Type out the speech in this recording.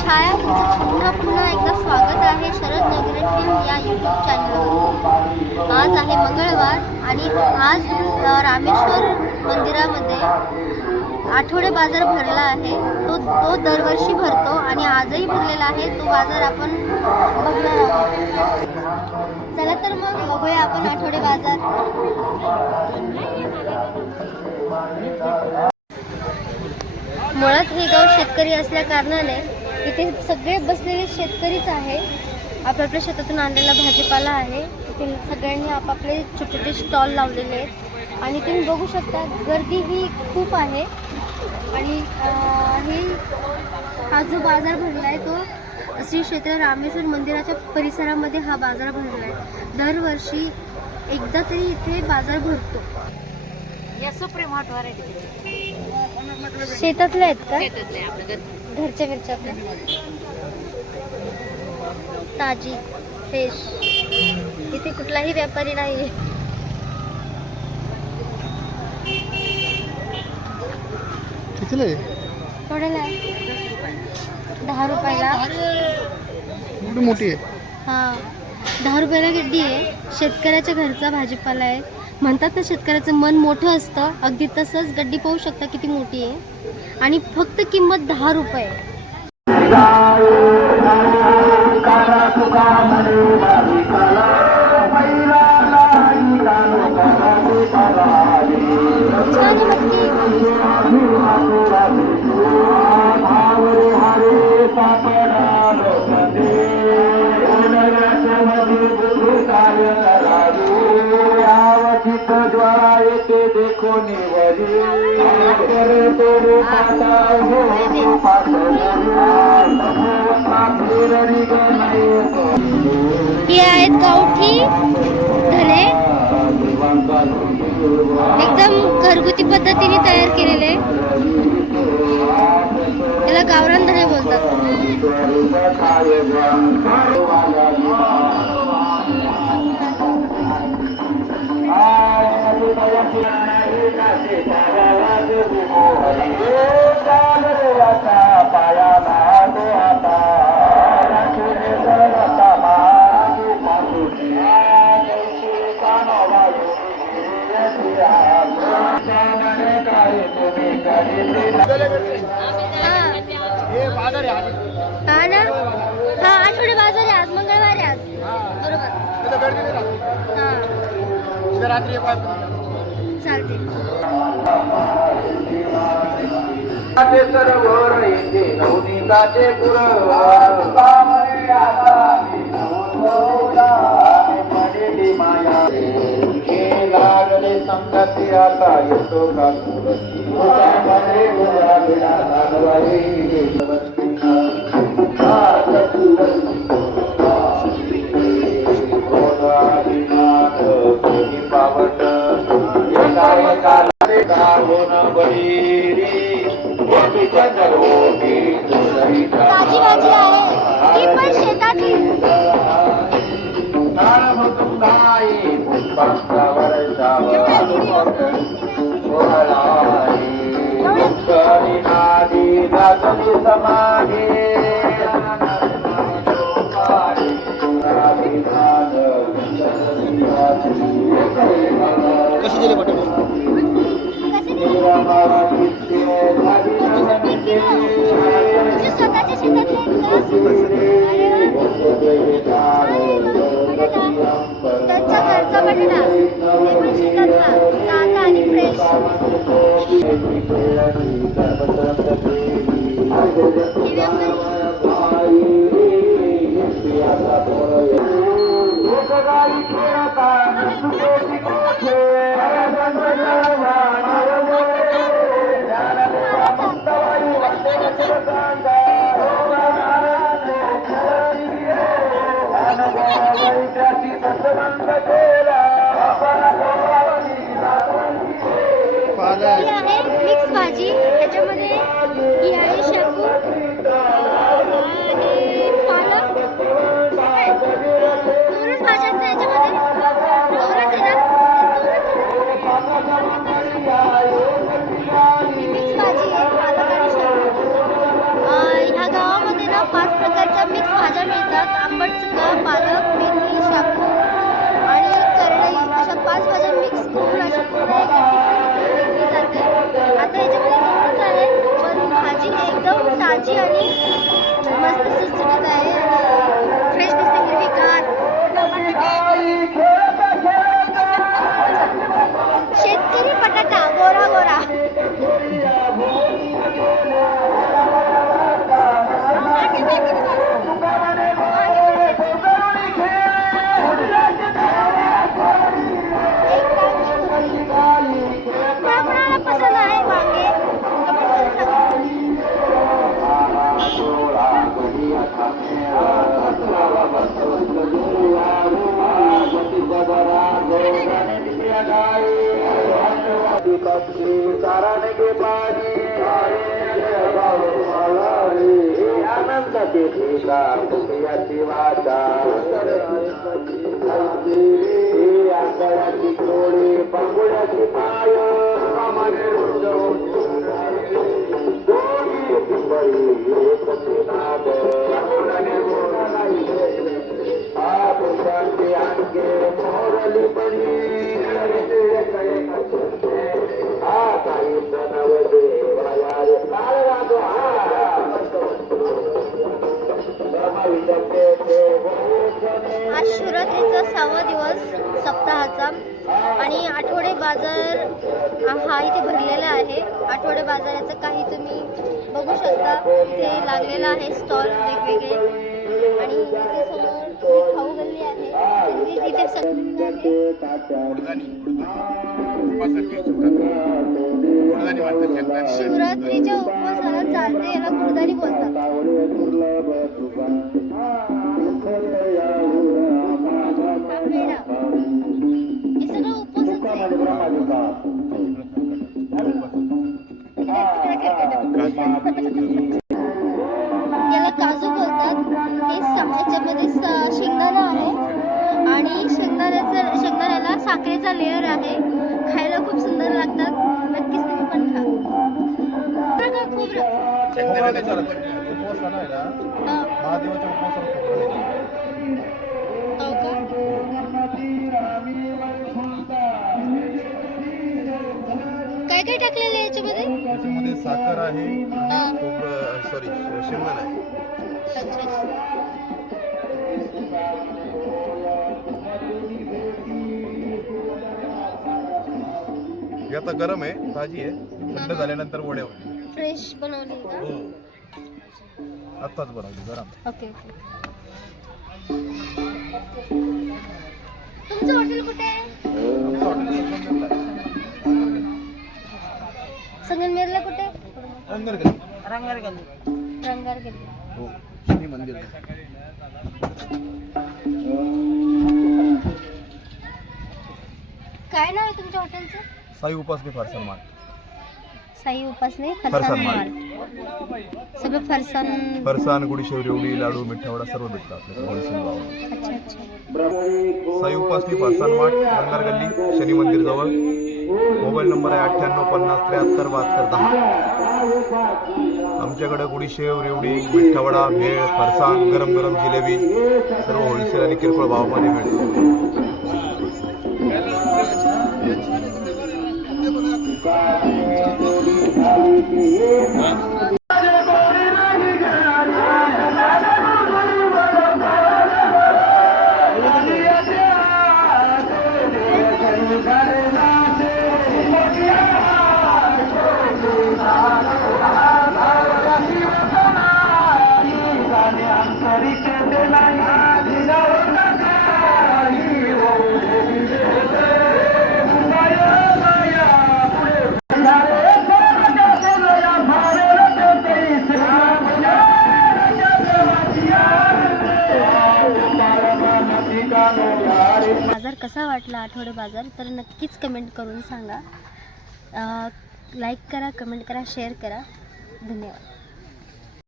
छाया तुमचं पुन्हा पुन्हा एकदा स्वागत आहे शरद नगरे फिल्म या यूट्यूब चॅनलवर आज आहे मंगळवार आणि आज रामेश्वर मंदिरामध्ये आठवडे बाजार भरला आहे. तो तो दरवर्षी भरतो आणि आजही भरलेला आहे. तो बाजार आपण बघणार आहोत चला तर मग बघूया आपण आठवडे बाजार. मुळात हे गाव शेतकरी असल्या कारणाने इथे सगळे बसलेले शेतकरीच आहे. आपापल्या शेतातून आणलेला भाजीपाला आहे. इथे सगळ्यांनी आपापले छोटे छोटे स्टॉल लावलेले आहेत. आणि तुम्ही बघू शकता गर्दी ही खूप आहे. आणि हे हा जो बाजार भरला आहे तो श्री क्षेत्र रामेश्वर मंदिराच्या परिसरामध्ये हा बाजार भरला आहे. दरवर्षी एकदा तरी इथे बाजार भरतो. या सुप्रीम हॉटवर आहे तिकडे. शेतातले आहेत का? शेतातले आपल्या. घरच्या मिरच्या ताजी फ्रेश इथे कुठलाही व्यापारी नाही कितीला थोड्याला. दहा रुपयाला. मोठी आहे? हा. दहा रुपयाला गड्डी आहे. शेतकऱ्याच्या घरचा भाजीपाला आहे. म्हणतात ना शेतकऱ्याचं मन मोठं असतं. अगदी तसंच गड्डी पाहू शकता किती मोठी आहे. आणि फक्त किंमत दहा रुपये. येते देखो निवरी करे तो रूपाचा हो फेररी हे आहेत गावठी धने. एकदम घरगुती पद्धतीने तयार केलेले. त्याला गावरान धने बोलतात. रात्री चालते सरोवर येते नवनीताचे पुरवारे पडेली माया. हे लागले संगती आता येतो का? ताजी भाजी आहे. ती पण शेतातली. कशी घरचा बटाटा ते पण शेतातला ताजा आणि फ्रेश ही व्यापारी भाजी आणि ਆਤਮਾਵਾਸ ਬਸਤੂ आज शिवरात्रीचा सहावा दिवस सप्ताहाचा आणि आठवडे बाजार हा इथे भरलेला आहे. आठवडे बाजाराचं काही तुम्ही बघू शकता इथे लागलेला आहे स्टॉल वेगवेगळे. आणि इथे समोर खाऊ गल्ली आहे. आहे. शिवरात्रीच्या उपवासाला चालते याला गुरुदारी बोलतात. याला काजू बोलतात. हे याच्यामध्ये शेंगदाणा आहे. आणि शेंगदाण्याचं शेंगदाण्याला साखरेचा लेअर आहे. खायला खूप सुंदर लागतात. नक्कीच तुम्ही पण खा. खूप हा. हो काय काय टाकलेलं आहे याच्यामध्ये? त्याच्यामध्ये साखर आहे हा. खोबरं सॉरी शेंगदाणा आहे. अच्छा अच्छा. ही आता गरम आहे ताजी आहे थंड झाल्यानंतर वड्या होईल. फ्रेश बनवली का? हो. आत्ताच बनवली गरम. Okay okay. तुमचं हॉटेल कुठे आहे? संगमनेरला कुठे? रंगर रंगार गेली हो शनी मंदिर. काय नाव आहे तुमच्या हॉटेलचं? Sai Upasane Farsan mart Sai Upasane Farsan Farsan mart. Mart सगळं फरसाण फरसान गुडीशेव रेवडी लाडू मिठावडा सर्व भेटतं आपल्याकडे होलसेल अच्छा अच्छा. साई उपासनी फारसान मार्ट रंगार गल्ली शनी मंदिर जवळ. मोबाईल नंबर आहे अठ्ठ्याण्णव पन्नास त्र्याहत्तर बहात्तर दहा. आमच्याकडे गुडीशेव रेवडी मिठावडा भेळ फरसाण गरम गरम जिलेबी सर्व होलसेल आणि किरकोळ भावामध्ये मिळते. बाजार कसा वाटला आठवडे बाजार? तर नक्कीच कमेंट करून सांगा. लाईक करा कमेंट करा शेअर करा. धन्यवाद.